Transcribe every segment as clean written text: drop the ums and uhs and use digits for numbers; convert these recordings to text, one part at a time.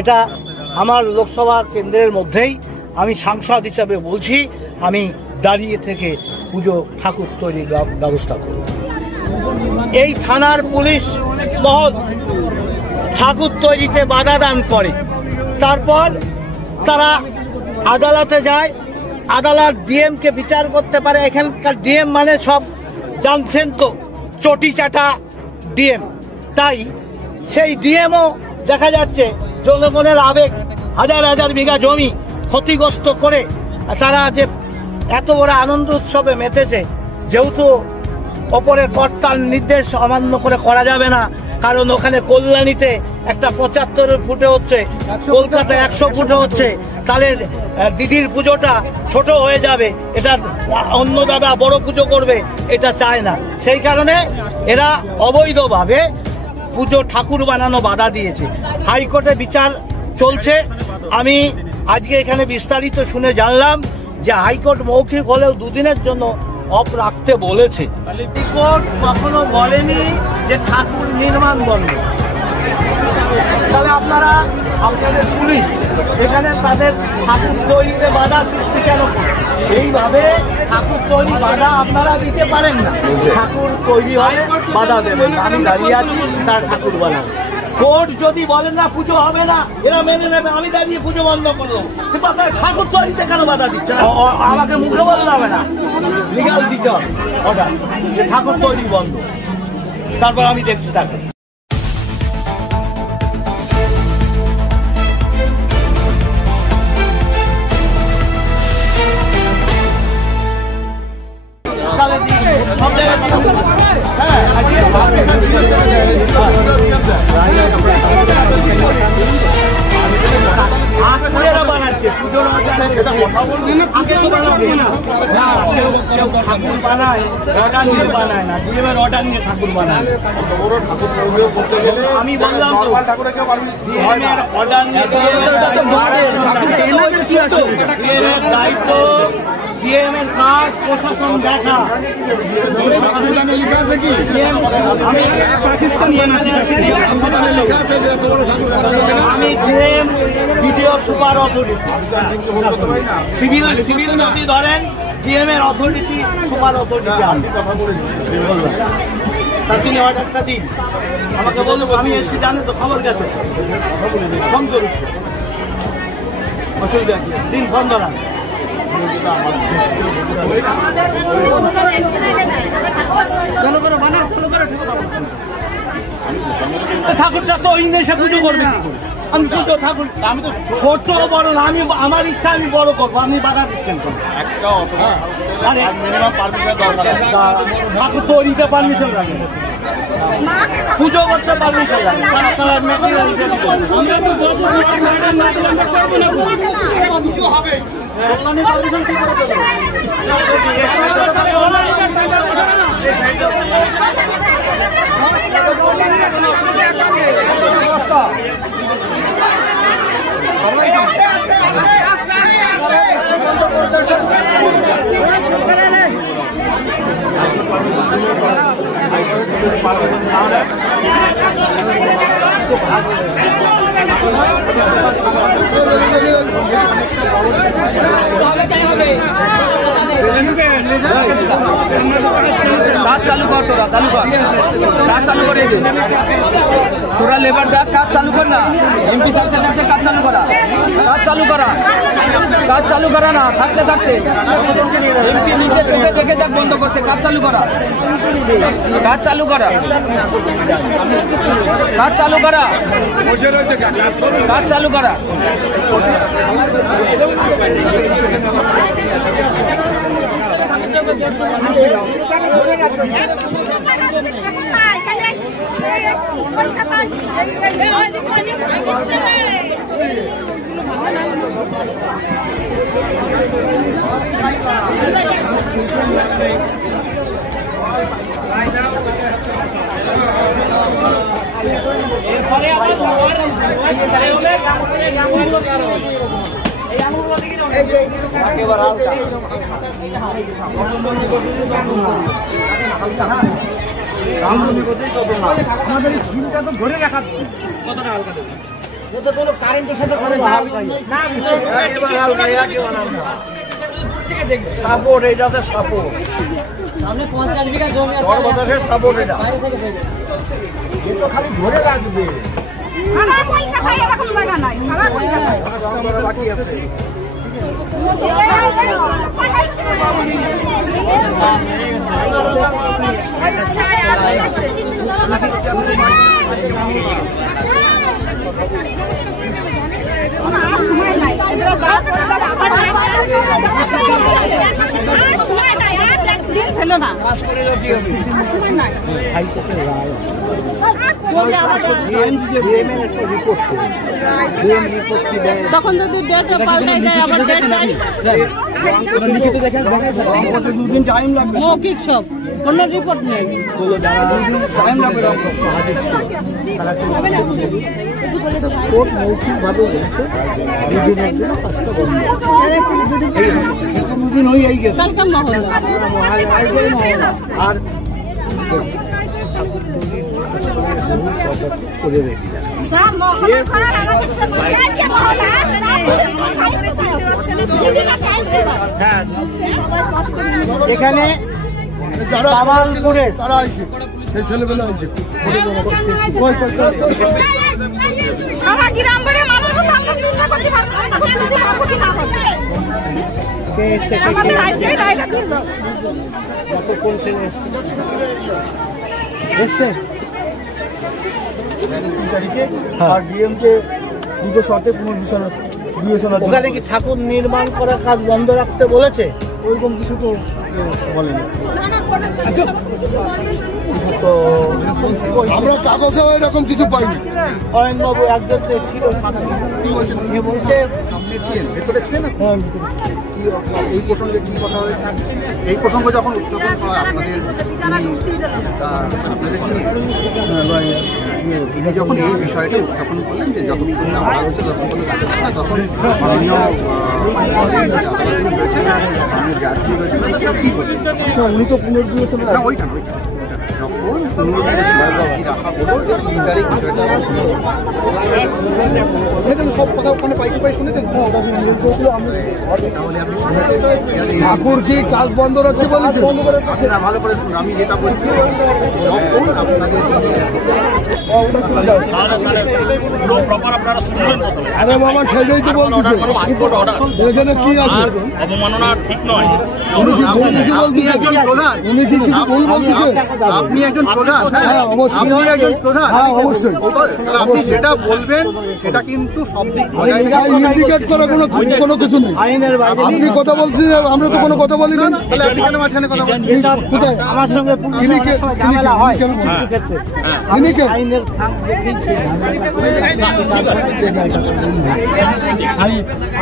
এটা আমার লোকসভা কেন্দ্রের মধ্যেই আমি সাংসদ হিসাবে বলছি, আমি দাঁড়িয়ে থেকে পুজো ঠাকুর তৈরির ব্যবস্থা করব। এই থানার পুলিশ মহল ঠাকুর তৈরিতে বাধা দান করে, তারপর তারা আদালতে যায়, আদালত ডিএমকে বিচার করতে পারে। এখানকার ডিএম মানে সব জানছেন তো, চটি চাটা ডিএম। তাই সেই ডিএমও দেখা যাচ্ছে জনগণের আবেগ, হাজার হাজার বিঘা জমি ক্ষতিগ্রস্ত করে তারা যে এত বড় আনন্দ উৎসবে মেতেছে, যেহেতু ওপরে কর্তার নির্দেশ অমান্য করে করা যাবে না, কারণ ওখানে কল্যাণীতে একটা 75 ফুটে হচ্ছে, কলকাতায় 100 ফুটে হচ্ছে, তাহলে দিদির পুজোটা ছোট হয়ে যাবে, এটা অন্য দাদা বড় পুজো করবে, এটা চায় না। সেই কারণে এরা অবৈধভাবে পুজো ঠাকুর বানানো বাধা দিয়েছে। হাইকোর্টে বিচার চলছে। আমি আজকে এখানে বিস্তারিত শুনে জানলাম যে হাইকোর্ট মৌখিক হলেও 2 দিনের জন্য অফ রাখতে বলেছে। হাইকোর্ট কখনো বলেনি যে ঠাকুর নির্মাণ বন্ধ। তাহলে আপনারা আপনাদের পুলিশ এখানে তাদের ঠাকুর তৈরিতে বাধা সৃষ্টি কেন করে? এইভাবে ঠাকুর তৈরি বাধা আপনারা দিতে পারেন না। ঠাকুর তৈরি হয় বাধা দেবেন, আমি দাঁড়িয়ে আছি তার ঠাকুর বানাবো। কোর্ট যদি বলেন না পুজো হবে না, এরা মেনে নেবে, আমি দাঁড়িয়ে পুজো বন্ধ করলাম। কিন্তু আপনার ঠাকুর তৈরিতে কেন বাধা দিচ্ছে? আমাকে মুখে বলতে হবে না, লিগাল দিতে হবে অর্ডার যে ঠাকুর তৈরি বন্ধ, তারপর আমি দেখছি তাকে। সব জায়গায় বানাচ্ছে পুজোর ঠাকুর বানায়, অর্ডার নিয়ে বানায় না, ডিএমের অর্ডার নিয়ে ঠাকুর বানায়। আমি বললাম তো ডিএমের অর্ডার নিয়ে দায়িত্ব, ডিএমের কাজ প্রশাসন দেখা। আমি DM video super authority, civil নথি ধরেন, ডিএম এর অথরিটি সুপার অথরিটি। তার তিনি অর্ডারটা দিন, আমাকে বলবো আমি এসে জানেন তো খবর গেছে, ফোন করুন, অসুবিধা কি দিন, ফোন ধরান। ঠাকুরটা তো ইংলিশে পুজো করবে, আমি পুজো ঠাকুর, আমি তো ছোট বড় না, আমি আমার ইচ্ছা আমি বড় করবো, আপনি বাধা দিচ্ছেন। ঠাকুর তৈরিতে পারমিশন লাগে, পুজো করতে পারমিশন লাগে, কাজ চালু কর, তোরা চালু কর, কাজ চালু করে তোরা লেবার দেখ, কাজ চালু কর না, এমপি থাকতে থাকতে কাজ চালু করা, কাজ চালু করা, কাজ চালু করা না থাকতে থাকতে এমপি নিচে চোখে দেখে যাক বন্ধ করছে, কাজ চালু করা, কাজ চালু করা, কাজ চালু করা, কাজ চালু করা। আমাদের ধরে রাখা কতটা হালকা দেবে। কোনো কারেন্টের সাথে সাপোর্ট, এইটাতে সাপোর্ট সামনে 50 বিঘা জমি আছে, সাপোর্ট এটা খালি ধরে রাখবে। বাকি আছে তখন যদি ডেট পাল্টাই যায় আবার ডেট দুদিন টাইম লাগবে, মৌখিক সব কোনো রিপোর্ট নেই। টাইম লাগবে কোর্ট মৌখিকভাবে বলছে দুদিনের জন্য কাজটা বন্ধ। দুদিন হয়ে গেছে আর করে রেখে এখানে যারা করে তারা আছে, সেই ছেলেবেলা আছে আর ডিএমকে দুটো শর্তে পুনর্বিবেচনা। ওখানে কি ঠাকুর নির্মাণ করার কাজ বন্ধ রাখতে বলেছে? ওইরকম কিছু তো বলেনি। আমরা কাগজে এরকম কিছু পাইনি। অয়নবাবু একজন বলছে ভেতরে ছিলেন এই প্রসঙ্গে কি কথা হয়েছে? এই প্রসঙ্গ যখন উত্থাপন হয় আপনাদের তিনি যখন এই বিষয়টা উত্থাপন করলেন যে যতক্ষণ না মারা হচ্ছে ততক্ষণ মাননীয় উনি তো পুনর্বিবেচনা ওইখানে যখন রাখা হলো যে 3 তারিখ সব কথা ওখানে পাইতে পাই শুনেছেন। ঠাকুর কি কাজ বন্ধ রাখতে বলেছে? বন্ধ করে ভালো করে শুনুন, আমি যেটা বলছি আরে বাবা সেটাই তো বলতেছে এখানে কি আছে অবমাননা ঠিক নয়। উনি একজন প্রধান, উনি কি কিছু ভুল বলতেছে? আপনি একজন প্রধান, হ্যাঁ অবশ্যই আপনি একজন প্রধান, হ্যাঁ অবশ্যই আপনি যেটা বলবেন সেটা কিন্তু সব দিক ইন্ডিকেট করা কোনো কিছু নেই। আপনি কথা বলছেন, আমরা তো কোনো কথা বলি না, তাহলে আপনি কেন মাঝখানে কথা বলছেন? কোথায় আমার সঙ্গে ঝামেলা হয়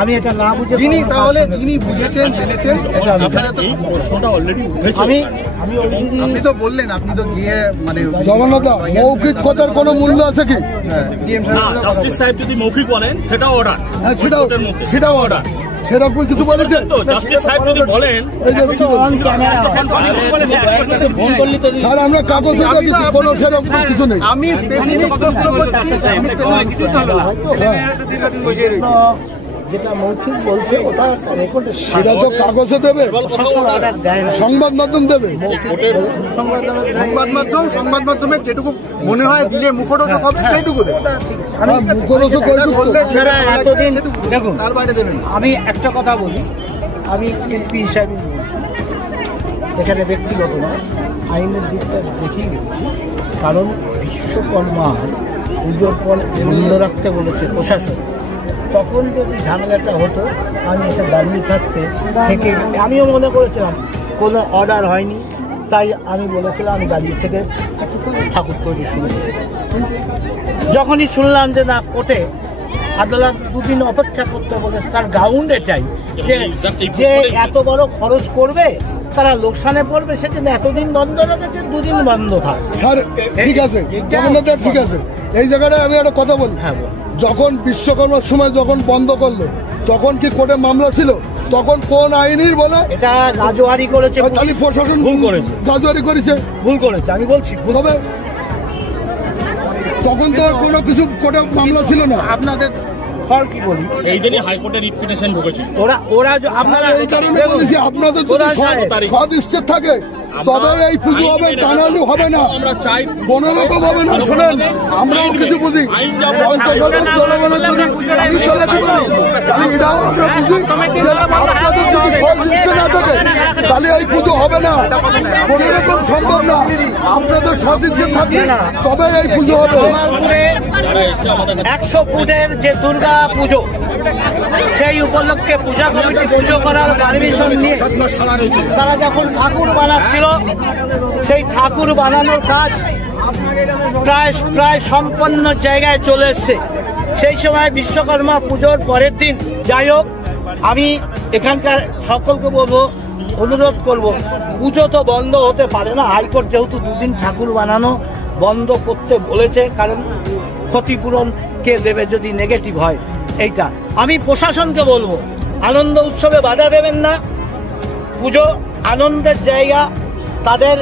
আমি এটা না বুঝে তিনি তাহলে তিনি বুঝেছেন জেনেছেন প্রশ্নটা অলরেডি উঠেছে। আপনি তো বললেন, আপনি তো গিয়ে মানে জগন্নাথ মৌখিক কথার কোনো মূল্য আছে কি? জাস্টিস সাহেব যদি মৌখিক বলেন সেটাও অর্ডার, সেটাও অর্ডার সেরকম কিছু বলেছেন তো। জাস্টিস সাহেব যদি বলেন স্যার আমরা কাগজে কোনো সেরকম কিছু নেই। আমি যেটা মৌখিক বলছে ওটা রেকর্ড, সেটা তো কাগজে দেবে, সংবাদ মাধ্যম দেবে। সংবাদ মাধ্যমে যেটুকু মনে হয় দিলে মুখরোচক হবে সেইটুকু দেবে। দেখুন তার বাইরে দেবেন। আমি একটা কথা বলি, আমি এমপি হিসাবে বলছি, এখানে ব্যক্তিগত নয়, আইনের দিকটা দেখেই বলছি। কারণ বিশ্বকর্মার পুজোর পর বন্ধ রাখতে বলেছে প্রশাসন, তখন যদি ঝামেলাটা হতো আমি এসে দাঁড়িয়ে থাকতে থেকে আমিও মনে করেছিলাম কোনো অর্ডার হয়নি, তাই আমি বলেছিলাম আমি দাঁড়িয়ে থেকে ঠাকুর তৈরি শুরু করি। যখনই শুনলাম যে না কোর্টে আদালত 2 দিন অপেক্ষা করতে বলেছে, তার গ্রাউন্ড এটাই যে এত বড় খরচ করবে তারা লোকসানে পড়বে, সেজন্য এতদিন বন্ধ রেখেছে, 2 দিন বন্ধ থাক। স্যার ঠিক আছে, ঠিক আছে, এই জায়গাটা আমি একটা কথা বলি। হ্যাঁ, যখন বিশ্বকর্মার সময় যখন বন্ধ করলো তখন কি কোর্টে মামলা ছিল? তখন কোন আইনের বলে এটা রাজওয়ারি করেছে, তাহলে প্রশাসন ভুল করেছে, রাজওয়ারি করেছে, ভুল করেছে। আমি বলছি ভুল হবে। তখন তো কোনো কিছু কোর্টে মামলা ছিল না। আপনাদের ফল কি বলি, সেই দিনই হাইকোর্টের রিট পিটিশন ঢুকেছিল। ওরা আপনারা এই কারণে বলেছি আপনাদের যদি সৎ ইচ্ছে থাকে তবে এই পুজো হবে, তা নাহলে হবে না। আমরা চাই কোনো রকম হবে না। শুনেন, আমরাও কিছু বুঝি, জনগণের যদি আমি চলাতে পারি তাহলে এটাও আমরা বুঝি যে আপনাদের যদি সৎ ইচ্ছে না থাকে তাহলে এই পুজো হবে না, কোনো রকম সম্ভব না। আপনাদের সৎ ইচ্ছে থাকবে তবে এই পুজো হবে। 100 ফুটের যে দুর্গা পুজো, সেই উপলক্ষে পূজা কমিটি পুজো করার পারমিশন নিয়ে তারা যখন ঠাকুর বানাচ্ছিল, সেই ঠাকুর বানানোর কাজ প্রায় সম্পন্ন জায়গায় চলে এসছে। সেই সময় বিশ্বকর্মা পুজোর পরের দিন, যাই হোক, আমি এখানকার সকলকে বলবো, অনুরোধ করব, পুজো তো বন্ধ হতে পারে না। হাইকোর্ট যেহেতু 2 দিন ঠাকুর বানানো বন্ধ করতে বলেছে, কারণ ক্ষতিপূরণ কে দেবে যদি নেগেটিভ হয়। এইটা আমি প্রশাসনকে বলবো, আনন্দ উৎসবে বাধা দেবেন না। পুজো আনন্দের জায়গা, তাদের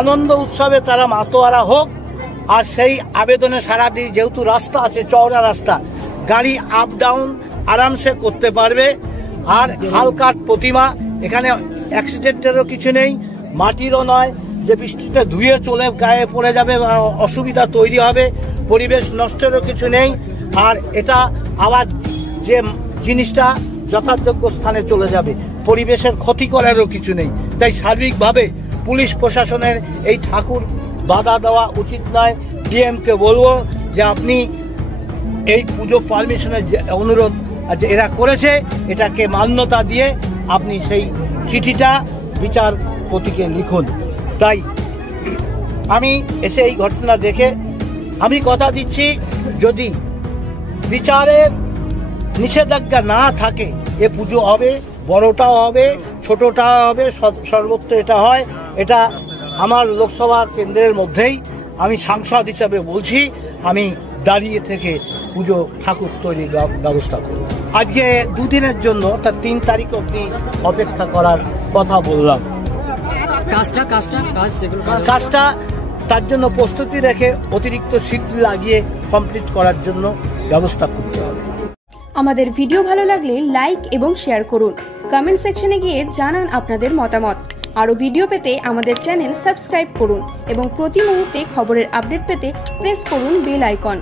আনন্দ উৎসবে তারা মাতোয়ারা হোক। আর সেই আবেদনে সাড়া দিই, যেহেতু রাস্তা আছে, চওড়া রাস্তা, গাড়ি আপ ডাউন আরামসে করতে পারবে। আর হালকাট প্রতিমা, এখানে অ্যাক্সিডেন্টেরও কিছু নেই, মাটিরও নয় যে বৃষ্টিতে ধুয়ে চলে গায়ে পড়ে যাবে বা অসুবিধা তৈরি হবে, পরিবেশ নষ্টেরও কিছু নেই। আর এটা আবার যে জিনিসটা যথাযোগ্য স্থানে চলে যাবে, পরিবেশের ক্ষতি করারও কিছু নেই। তাই সার্বিকভাবে পুলিশ প্রশাসনের এই ঠাকুর বাধা দেওয়া উচিত নয়। ডিএমকে বলবো যে আপনি এই পুজো পারমিশনের যে অনুরোধ এরা করেছে, এটাকে মান্যতা দিয়ে আপনি সেই চিঠিটা বিচারপতিকে লিখুন। তাই আমি এসে এই ঘটনা দেখে আমি কথা দিচ্ছি, যদি বিচারের নিষেধাজ্ঞা না থাকে এ পুজো হবে, বড়টাও হবে, ছোটটাও হবে, সর্বত্র এটা হয়। এটা আমার লোকসভা কেন্দ্রের মধ্যেই আমি সাংসদ হিসাবে বলছি, আমি দাঁড়িয়ে থেকে পুজো ঠাকুর তৈরির ব্যবস্থা করব। আজকে 2 দিনের জন্য, অর্থাৎ 3 তারিখ অবধি অপেক্ষা করার কথা বললাম। কাজটা তার জন্য প্রস্তুতি রেখে অতিরিক্ত সিট লাগিয়ে কমপ্লিট করার জন্য ব্যবস্থা করতে হবে। আমাদের ভিডিও ভালো লাগলে লাইক এবং শেয়ার করুন। কমেন্ট সেকশনে গিয়ে জানান আপনাদের মতামত। আরও ভিডিও পেতে আমাদের চ্যানেল সাবস্ক্রাইব করুন এবং প্রতি মুহূর্তে খবরের আপডেট পেতে প্রেস করুন বেল আইকন।